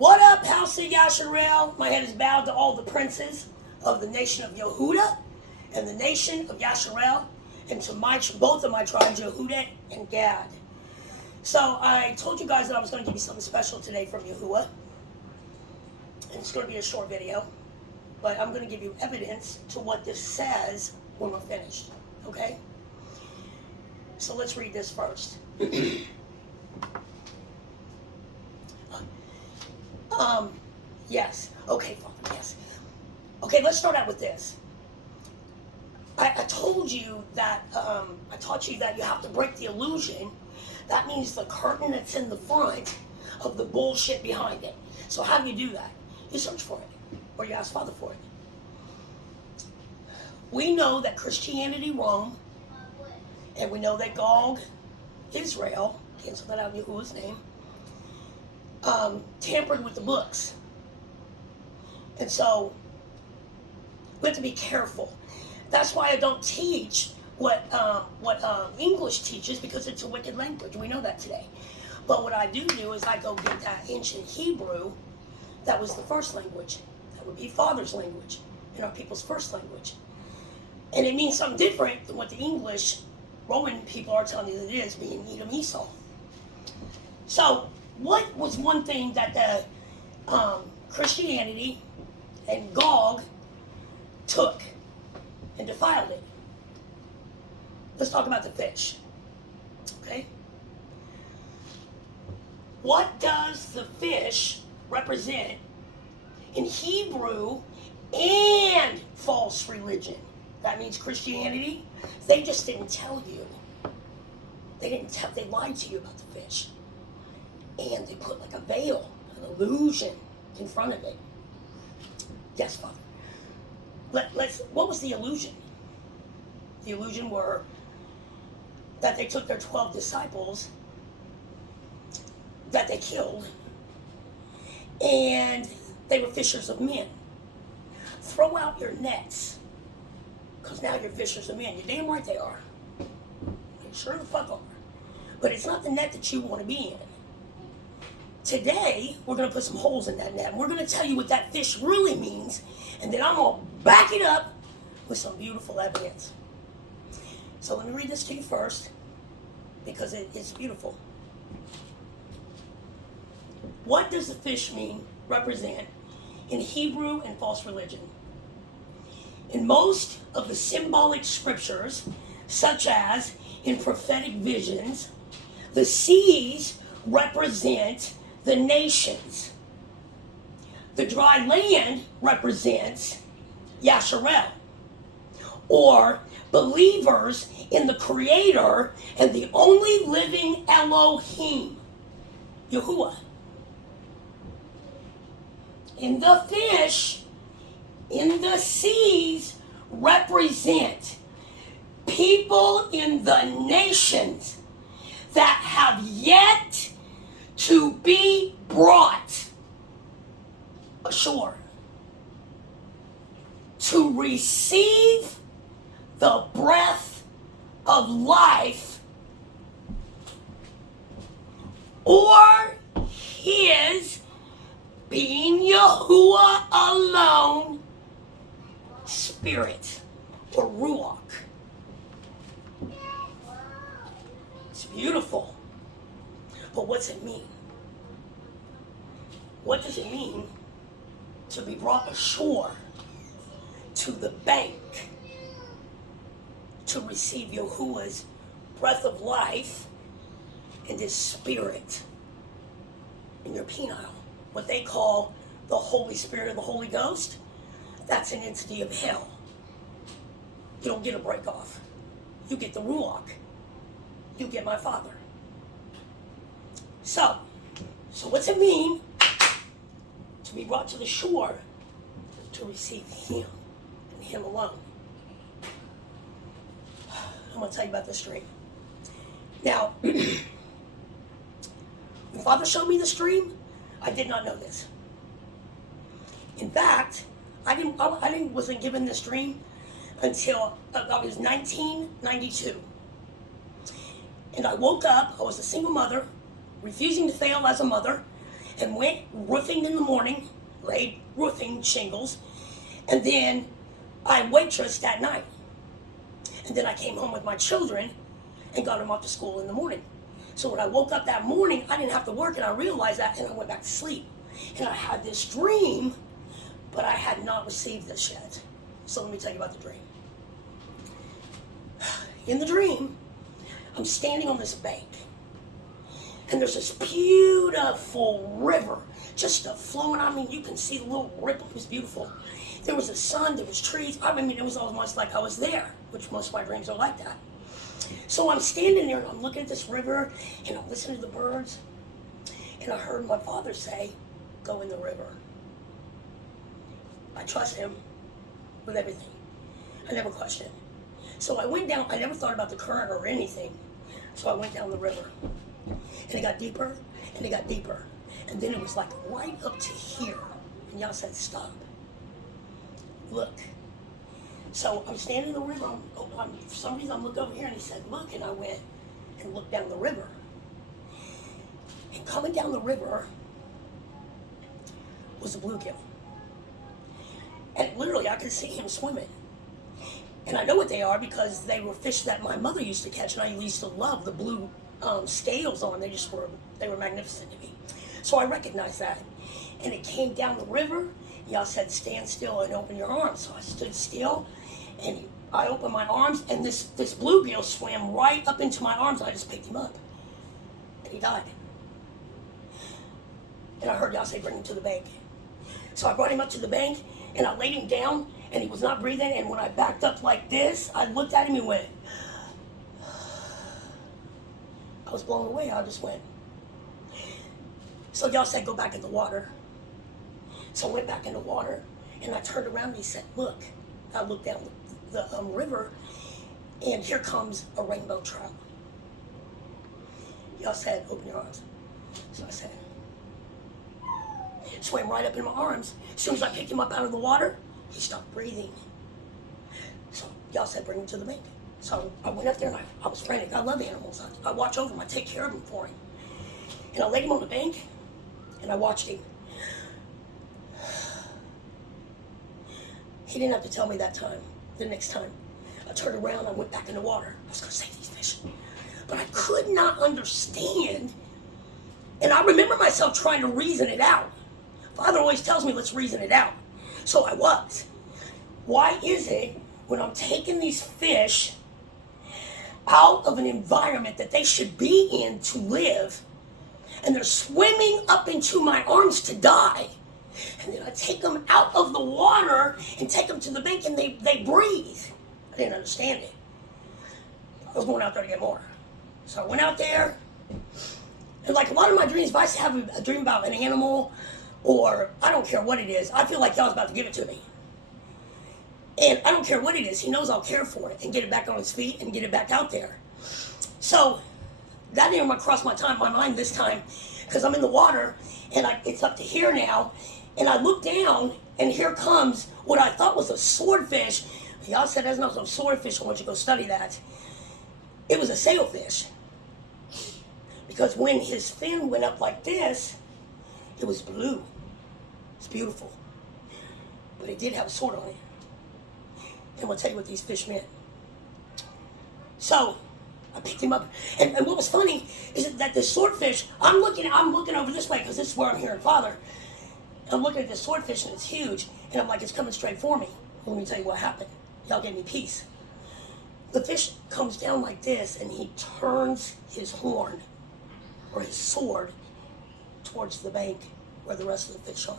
What up, House of Yasharel? My head is bowed to all the princes of the nation of Yehuda and the nation of Yasharel, and to both of my tribes, Yehuda and Gad. So I told you guys that I was going to give you something special today from Yahuwah. And it's going to be a short video, but I'm going to give you evidence to what this says when we're finished. Okay? So let's read this first. Yes. Okay, Father, yes. Okay, let's start out with this. I told you that, I taught you that you have to break the illusion. That means the curtain that's in the front of the bullshit behind it. So how do you do that? You search for it, or you ask Father for it. We know that Christianity, Rome, and we know that Gog, Israel, cancel that out in Yahuwah's name, tampered with the books. And so we have to be careful. That's why I don't teach what English teaches, because it's a wicked language. We know that today. But what I do is I go get that ancient Hebrew that was the first language. That would be Father's language and our people's first language. And it means something different than what the English Roman people are telling you that it is, being Edom Esau. So what was one thing that the Christianity and Gog took and defiled it? Let's talk about the fish. Okay? What does the fish represent in Hebrew and false religion? That means Christianity. They just didn't tell you. They lied to you about the fish. And they put like a veil, an illusion in front of it. Yes, Father. What was the illusion? The illusion were that they took their 12 disciples that they killed, and they were fishers of men. Throw out your nets, because now you're fishers of men. You're damn right they are. They sure the fuck are. But it's not the net that you want to be in. Today, we're going to put some holes in that net, and we're going to tell you what that fish really means, and then I'm going to back it up with some beautiful evidence. So let me read this to you first, because it's beautiful. What does the fish represent in Hebrew and false religion? In most of the symbolic scriptures, such as in prophetic visions, the seas represent the nations. The dry land represents Yasharel, or believers in the Creator and the only living Elohim, Yahuwah. In the fish, in the seas, represent people in the nations that have yet to be brought ashore to receive the breath of life, or his, being Yahuwah alone, spirit, or Ruach. It's beautiful. But what's it mean? What does it mean to be brought ashore to the bank to receive Yahuwah's breath of life and his spirit in your penile? What they call the Holy Spirit or the Holy Ghost, that's an entity of hell. You don't get a break off. You get the Ruach. You get my Father. So what's it mean to be brought to the shore to receive him and him alone? I'm going to tell you about this dream. Now, when Father showed me this dream, I did not know this. In fact, I wasn't given this dream until I was 1992. And I woke up, I was a single mother, refusing to fail as a mother, and went roofing in the morning, laid roofing shingles, and then I waitressed that night. And then I came home with my children and got them off to school in the morning. So when I woke up that morning, I didn't have to work, and I realized that, and I went back to sleep. And I had this dream, but I had not received this yet. So let me tell you about the dream. In the dream, I'm standing on this bank, and there's this beautiful river just flowing. I mean, you can see the little ripple. It was beautiful. There was a sun, there was trees. I mean, it was almost like I was there, which most of my dreams are like that. So I'm standing there, and I'm looking at this river, and I'm listening to the birds, and I heard my father say, "Go in the river." I trust him with everything. I never questioned. So I went down. I never thought about the current or anything. So I went down the river, and it got deeper, and it got deeper, and then it was like right up to here. And y'all said, "Stop. Look." So I'm standing in the river. For some reason, I'm looking over here, and he said, "Look," and I went and looked down the river. And coming down the river was a bluegill. And literally, I could see him swimming. And I know what they are because they were fish that my mother used to catch, and I used to love the blue scales on. They were magnificent to me. So I recognized that. And it came down the river. Y'all said, "Stand still and open your arms." So I stood still, and I opened my arms, and this bluegill swam right up into my arms, and I just picked him up. And he died. And I heard y'all say, "Bring him to the bank." So I brought him up to the bank, and I laid him down, and he was not breathing. And when I backed up like this, I looked at him and went. I was blown away. I just went. So y'all said, "Go back in the water." So I went back in the water, and I turned around, and he said, "Look." I looked down the river, and here comes a rainbow trout. Y'all said, "Open your arms." So I said, swam right up in my arms. As soon as I picked him up out of the water, he stopped breathing. So y'all said, "Bring him to the bank." So I went up there, and I was frantic. I love animals. I watch over them. I take care of them for him. And I laid him on the bank, and I watched him. He didn't have to tell me that time. The next time I turned around, I went back in the water. I was going to save these fish. But I could not understand. And I remember myself trying to reason it out. Father always tells me, let's reason it out. So I was. Why is it when I'm taking these fish out of an environment that they should be in to live, and they're swimming up into my arms to die, and then I take them out of the water and take them to the bank, and they breathe? I didn't understand it. I was going out there to get more. So I went out there, and like a lot of my dreams, if I have a dream about an animal, or I don't care what it is, I feel like y'all's about to give it to me. And I don't care what it is, he knows I'll care for it and get it back on its feet and get it back out there. So that didn't cross my mind this time, because I'm in the water, and it's up to here now, and I look down, and here comes what I thought was a swordfish. Y'all said there's no swordfish. I want you to go study that. It was a sailfish, because when his fin went up like this, it was blue. It's beautiful, but it did have a sword on it. And we'll tell you what these fish meant. So I picked him up, and what was funny is that the swordfish, I'm looking over this way because this is where I'm hearing Father. I'm looking at this swordfish, and it's huge, and I'm like, it's coming straight for me. Let me tell you what happened. Y'all gave me peace. The fish comes down like this, and he turns his horn, or his sword, towards the bank where the rest of the fish are.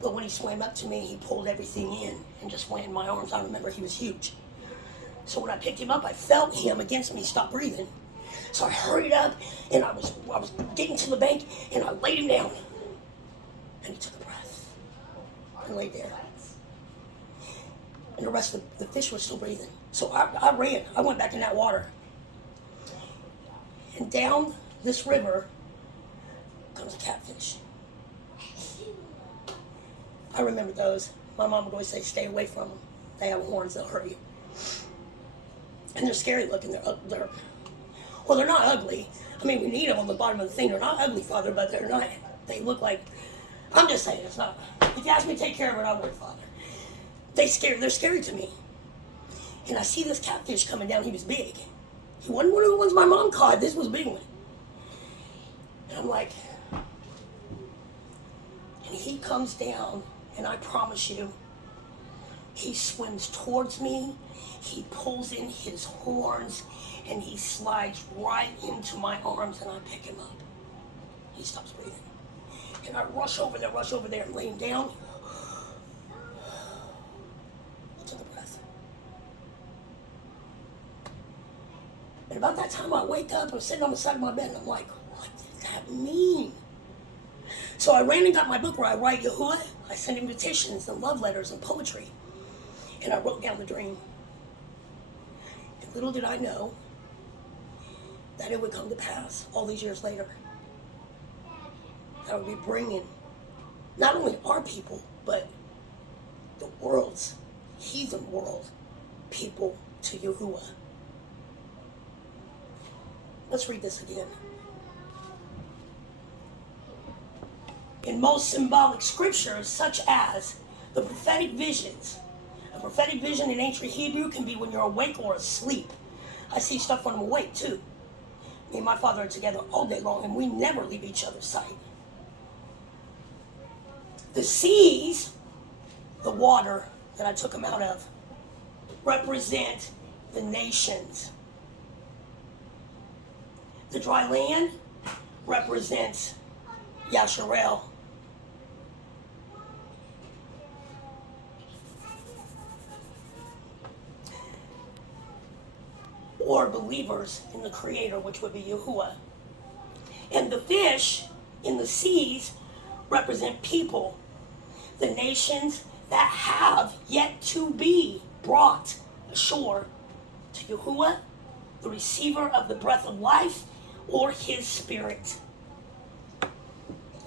But when he swam up to me, he pulled everything in and just went in my arms. I remember he was huge. So when I picked him up, I felt him against me stop breathing. So I hurried up, and I was getting to the bank, and I laid him down. And he took a breath and laid there. And the rest of the fish was still breathing. So I ran. I went back in that water. And down this river comes a catfish. I remember those. My mom would always say, stay away from them. They have horns, they'll hurt you. And they're scary looking. They're not ugly. I mean, we need them on the bottom of the thing. They're not ugly, Father, but they're not They look like, I'm just saying, it's not. If you ask me to take care of it, I would, Father. They're scary to me. And I see this catfish coming down. He was big. He wasn't one of the ones my mom caught. This was a big one. And I'm like, and he comes down, and I promise you, he swims towards me. He pulls in his horns, and he slides right into my arms, and I pick him up. He stops breathing. And I rush over there, and lay him down. I took a breath. And about that time, I wake up, I'm sitting on the side of my bed, and I'm like, what does that mean? So I ran and got my book where I write Yahuwah. I sent invitations and love letters and poetry. And I wrote down the dream. And little did I know that it would come to pass all these years later. That I would be bringing not only our people, but the world's heathen world people to Yahuwah. Let's read this again. In most symbolic scriptures, such as the prophetic visions, a prophetic vision in ancient Hebrew can be when you're awake or asleep. I see stuff when I'm awake too. Me and my father are together all day long, and we never leave each other's sight. The seas, the water that I took him out of, represent the nations. The dry land represents Yasharel. Or believers in the Creator, which would be Yahuwah. And the fish in the seas represent people, the nations that have yet to be brought ashore to Yahuwah, the receiver of the breath of life, or his spirit.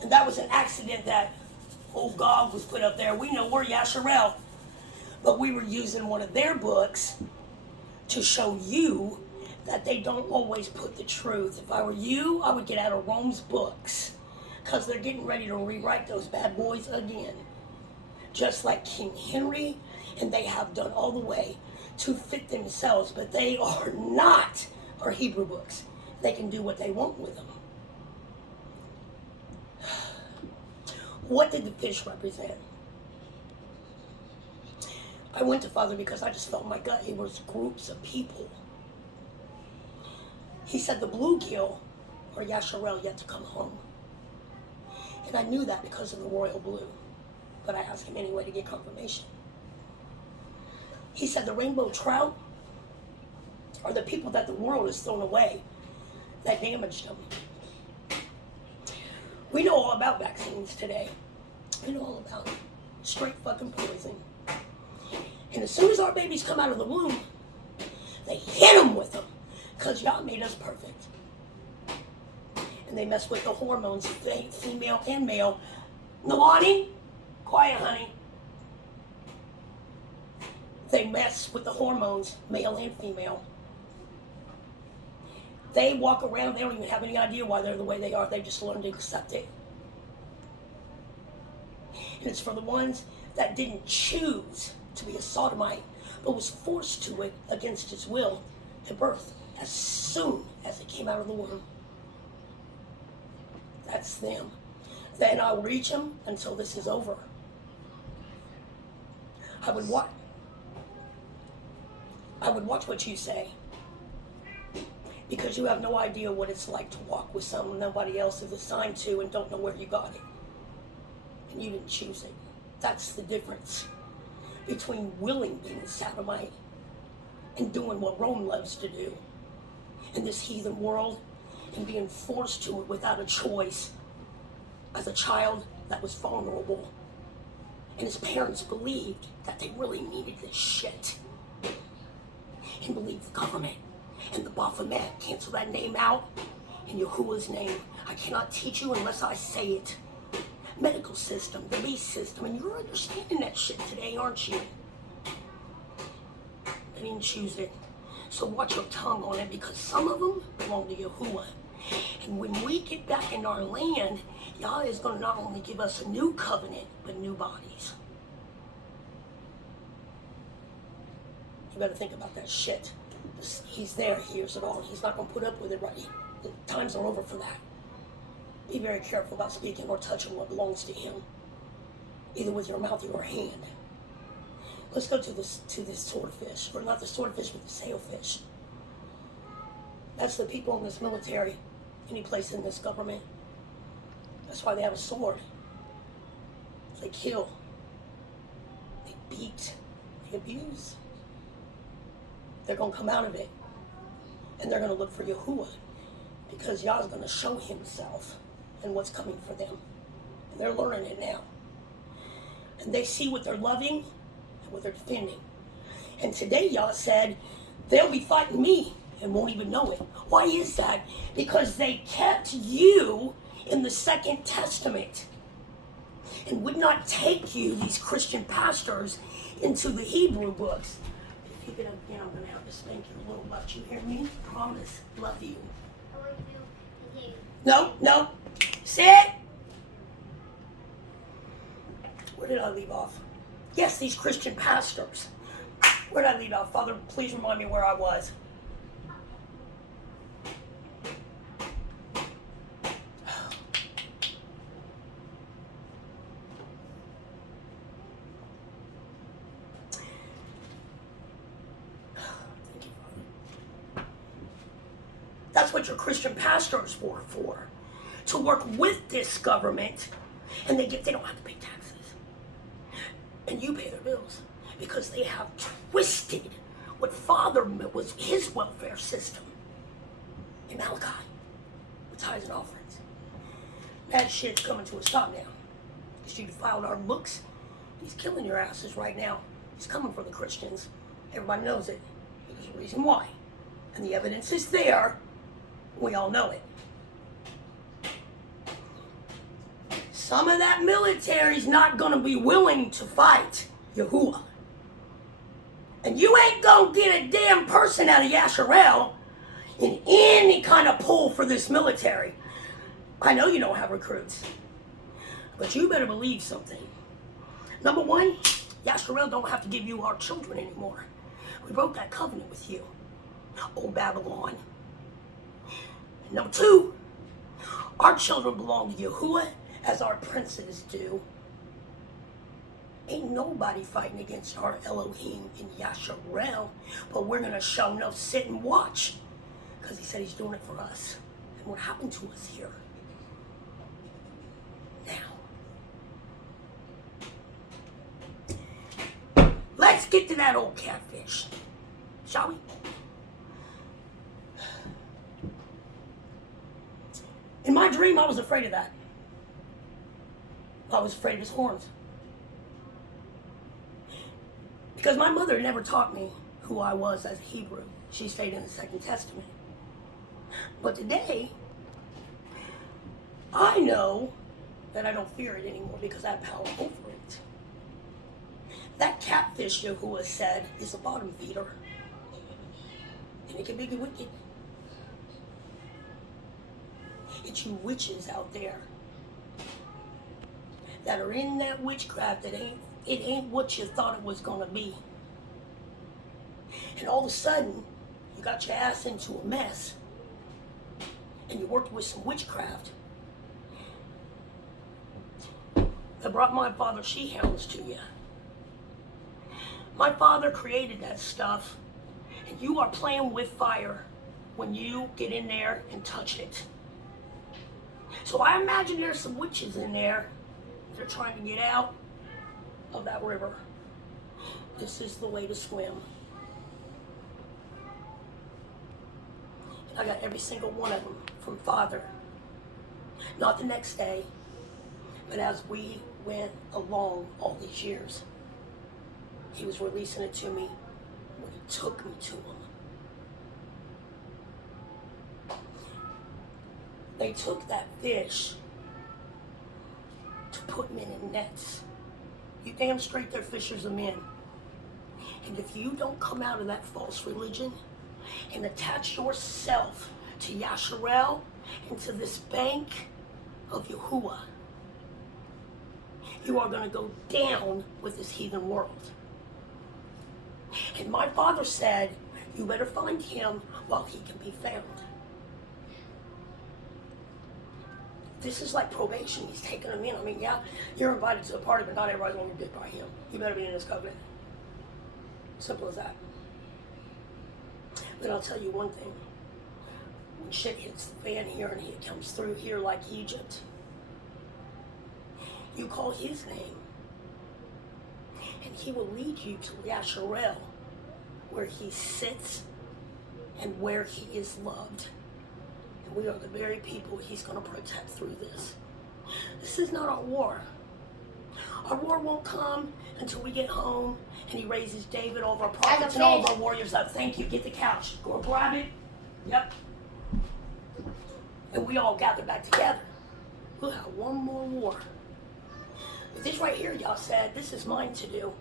And that was an accident that old Gog was put up there. We know we're Yasharel, but we were using one of their books to show you that they don't always put the truth. If I were you, I would get out of Rome's books, because they're getting ready to rewrite those bad boys again. Just like King Henry, and they have done all the way to fit themselves, but they are not our Hebrew books. They can do what they want with them. What did the fish represent? I went to Father because I just felt in my gut it was groups of people. He said the bluegill or Yasharel yet to come home. And I knew that because of the royal blue. But I asked him anyway to get confirmation. He said the rainbow trout are the people that the world has thrown away that damaged them. We know all about vaccines today. We know all about it. Straight fucking poison. And as soon as our babies come out of the womb, they hit them with them, because y'all made us perfect. And they mess with the hormones, female and male. Nalani, quiet, honey. They mess with the hormones, male and female. They walk around, they don't even have any idea why they're the way they are. They just learn to accept it. And it's for the ones that didn't choose to be a sodomite, but was forced to it against his will at birth, as soon as it came out of the womb. That's them. Then I'll reach them until this is over. I would watch what you say, because you have no idea what it's like to walk with someone nobody else is assigned to and don't know where you got it. And you didn't choose it. That's the difference between willing being a sodomite and doing what Rome loves to do in this heathen world, and being forced to it without a choice as a child that was vulnerable. And his parents believed that they really needed this shit. And believed the government and the Baphomet. Cancel that name out in Yahuwah's name. I cannot teach you unless I say it. Medical system, the beast system, and you're understanding that shit today, aren't you? They didn't choose it. So watch your tongue on it, because some of them belong to Yahuwah. And when we get back in our land, Yah is going to not only give us a new covenant, but new bodies. You better think about that shit. He's there, he hears it all. He's not going to put up with it, right? The times are over for that. Be very careful about speaking or touching what belongs to him, either with your mouth or your hand. Let's go to this swordfish, or not the swordfish, but the sailfish. That's the people in this military, any place in this government. That's why they have a sword. They kill, they beat, they abuse. They're going to come out of it, and they're going to look for Yahuwah, because Yah's going to show himself and what's coming for them. And they're learning it now. And they see what they're loving and what they're defending. And today Yah said, they'll be fighting me and won't even know it. Why is that? Because they kept you in the Second Testament and would not take you, these Christian pastors, into the Hebrew books. If you get up again, I'm going to have to spank you a little butt. You hear me? Promise. Love you. No. Sit. Where did I leave off? Yes, these Christian pastors. Where did I leave off? Father, please remind me where I was. That's what your Christian pastors were for. To work with this government, and they don't have to pay taxes. And you pay their bills. Because they have twisted what Father was his welfare system in Malachi, with tithes and offerings. That shit's coming to a stop now. Because you filed our books. He's killing your asses right now. He's coming for the Christians. Everybody knows it. There's a reason why. And the evidence is there. We all know it. Some of that military's not going to be willing to fight Yahuwah. And you ain't going to get a damn person out of Yasharel in any kind of pull for this military. I know you don't have recruits. But you better believe something. Number one, Yasharel don't have to give you our children anymore. We broke that covenant with you, old Babylon. And number two, our children belong to Yahuwah as our princes do. Ain't nobody fighting against our Elohim in Yasharel, but we're going to show enough sit and watch, because he said he's doing it for us. And what happened to us here? Now, let's get to that old catfish, shall we? In my dream, I was afraid of that. I was afraid of his horns. Because my mother never taught me who I was as a Hebrew. She stayed in the Second Testament. But today, I know that I don't fear it anymore because I have power over it. That catfish, Yahuwah said, is a bottom feeder. And it can be wicked. It's you witches out there that are in that witchcraft that it ain't what you thought it was gonna be. And all of a sudden, you got your ass into a mess. And you worked with some witchcraft that brought my father she-hounds to you. My father created that stuff, and you are playing with fire when you get in there and touch it. So I imagine there's some witches in there. They're trying to get out of that river. This is the way to swim. And I got every single one of them from Father. Not the next day, but as we went along all these years, he was releasing it to me when he took me to him. They took that fish to put men in nets. You damn straight they're fishers of men. And if you don't come out of that false religion and attach yourself to Yasharel into this bank of Yahuwah. You are going to go down with this heathen world. And my father said, you better find him while he can be found. This is like probation. He's taking them in. I mean, yeah, you're invited to the party, but not everybody's going to be bid by him. You better be in this covenant. Simple as that. But I'll tell you one thing. When shit hits the fan here and he comes through here like Egypt, you call his name, and he will lead you to Yasharel, where he sits and where he is loved. And we are the very people he's going to protect through this. This is not our war. Our war won't come until we get home and he raises David, all of our prophets, and all of our warriors up. Thank you. Get the couch. Go grab it. Yep. And we all gather back together. We'll have one more war. But this right here, y'all said, this is mine to do.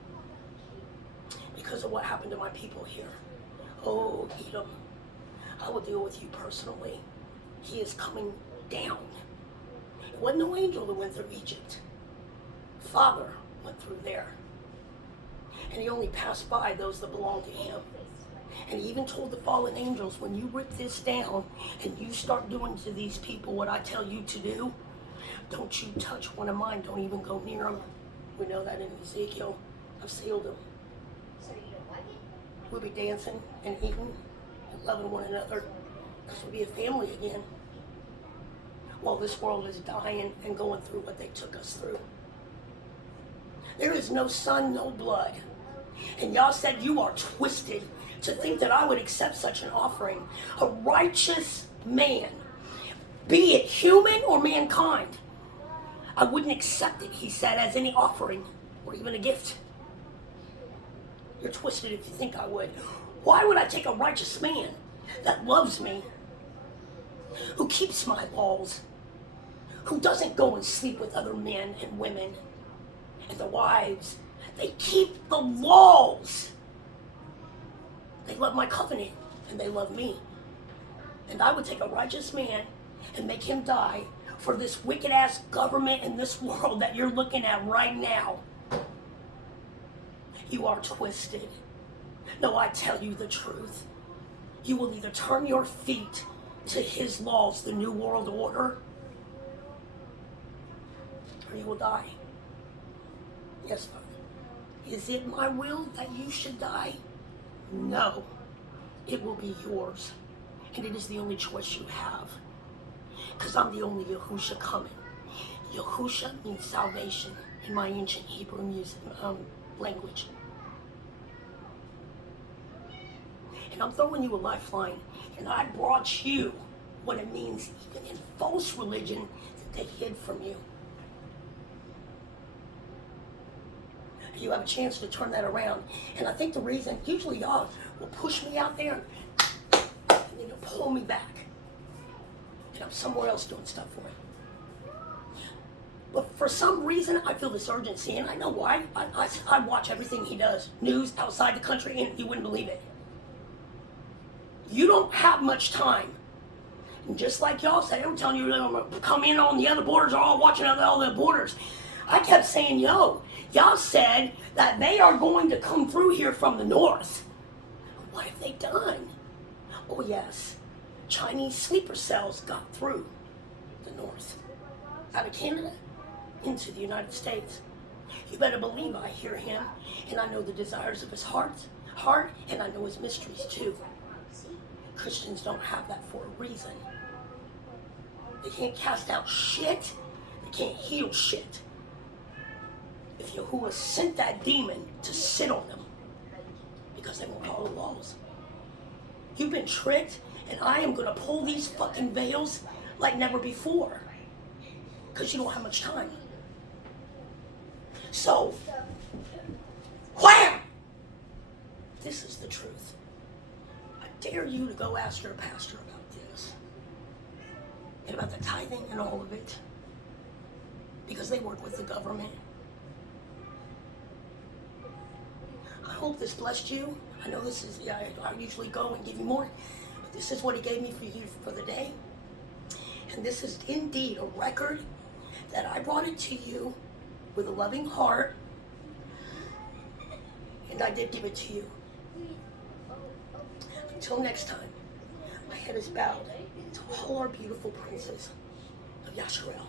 Because of what happened to my people here. Oh, Edom, I will deal with you personally. He is coming down. It wasn't no angel that went through Egypt. Father went through there. And he only passed by those that belonged to him. And he even told the fallen angels, when you rip this down and you start doing to these people what I tell you to do, don't you touch one of mine. Don't even go near them. We know that in Ezekiel. I've sealed them. So you don't like it? We'll be dancing and eating and loving one another. Because we'll be a family again. While this world is dying and going through what they took us through. There is no son, no blood. And y'all said you are twisted to think that I would accept such an offering. A righteous man, be it human or mankind, I wouldn't accept it, he said, as any offering or even a gift. You're twisted if you think I would. Why would I take a righteous man that loves me, who keeps my laws, who doesn't go and sleep with other men and women and their wives? They keep the laws. They love my covenant, and they love me. And I would take a righteous man and make him die for this wicked-ass government in this world that you're looking at right now. You are twisted. No, I tell you the truth. You will either turn your feet to his laws, the New World Order, or you will die. Yes, Father. Is it my will that you should die? No. It will be yours. And it is the only choice you have. Because I'm the only Yahusha coming. Yahusha means salvation in my ancient Hebrew language. And I'm throwing you a lifeline. And I brought you what it means even in false religion that they hid from you. You have a chance to turn that around. And I think the reason, usually y'all will push me out there and then you'll pull me back. And I'm somewhere else doing stuff for it. But for some reason, I feel this urgency, and I know why. I watch everything he does. News outside the country, and you wouldn't believe it. You don't have much time. And just like y'all said, I'm telling you, I'm going to come in on the other borders, or all watching all the borders. I kept saying, y'all said that they are going to come through here from the north. What have they done? Oh yes, Chinese sleeper cells got through the north, out of Canada, into the United States. You better believe I hear him, and I know the desires of his heart, and I know his mysteries too. Christians don't have that for a reason. They can't cast out shit, they can't heal shit. If Yahuwah sent that demon to sit on them, because they won't follow the laws. You've been tricked, and I am going to pull these fucking veils like never before, because you don't have much time. So, wham! This is the truth. I dare you to go ask your pastor about this, and about the tithing and all of it, because they work with the government. I hope this blessed you. I know this is, I usually go and give you more, but this is what he gave me for you for the day. And this is indeed a record that I brought it to you with a loving heart. And I did give it to you. Until next time, my head is bowed to all our beautiful princes of Yasharel.